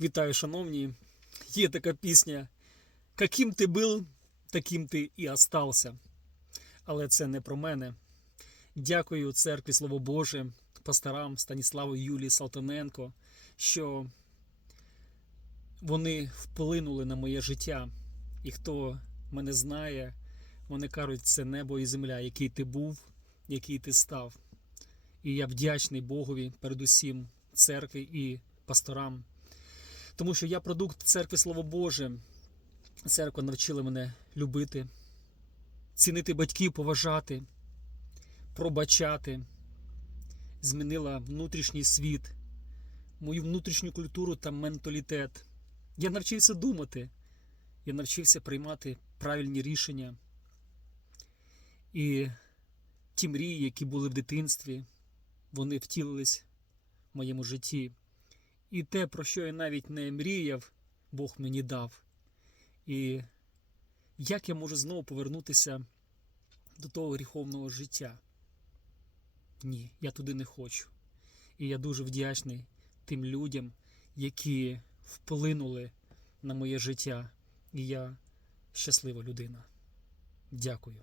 Вітаю, шановні. Є така пісня. Каким ти був, таким ти і остався. Але це не про мене. Дякую церкві Слово Боже, пасторам Станіславу Юлії Салтаненко, що вони вплинули на моє життя. І хто мене знає, вони кажуть, це небо і земля, який ти був, який ти став. І я вдячний Богові, передусім церкві і пасторам. Тому що я продукт церкви Слово Боже. Церква навчила мене любити, цінити батьків, поважати, пробачати, змінила внутрішній світ, мою внутрішню культуру та менталітет. Я навчився думати, я навчився приймати правильні рішення. І ті мрії, які були в дитинстві, вони втілились в моєму житті. І те, про що я навіть не мріяв, Бог мені дав. І як я можу знову повернутися до того гріховного життя? Ні, я туди не хочу. І я дуже вдячний тим людям, які вплинули на моє життя. І я щаслива людина. Дякую.